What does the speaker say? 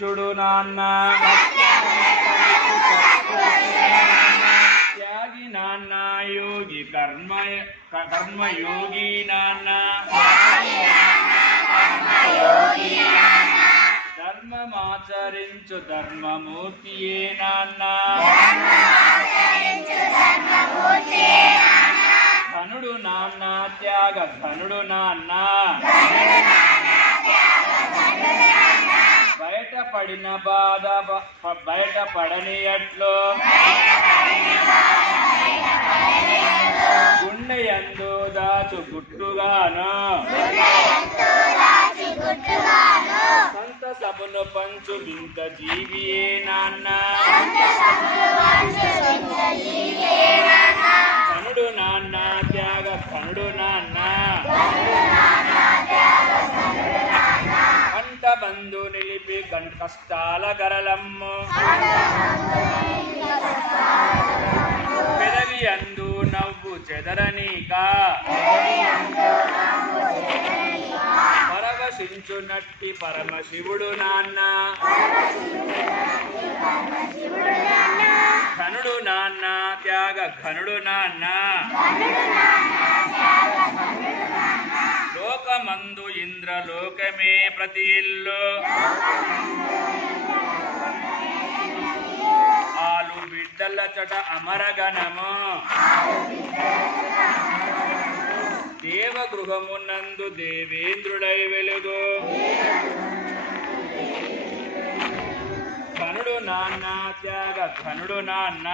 పురుషుడు నాన్న. త్యాగి నాన్న యోగి కర్మ కర్మయోగి నాన్న. ధర్మమాచరించు ధర్మమూర్తియే నాన్న. ధనుడు నాన్న త్యాగ ధనుడు నాన్న. పడిన బాధ బయట ప- అట్లు గుండె ఎందు దాచు గుట్టుగాను. సంత సభను పంచు వింత జీవి నాన్న. కనుడు నాన్న త్యాగ కనుడు నాన్న. బంధు నిలిపి గంట కష్టాల గరలమ్ము. పెదవి అందు నవ్వు చెదరనీక. పరవశించునట్టి పరమశివుడు నాన్న. ఘనుడు నాన్న త్యాగ ఘనుడు నాన్న. లోకమందు ఇంద్రలోకమే ప్రతి ఇల్లు. ఆలు బిడ్డల చట అమరగణము. దేవగృహమునందు దేవేంద్రుడై వెలుగు. కనుడు నాన్న త్యాగ కనుడు నాన్న.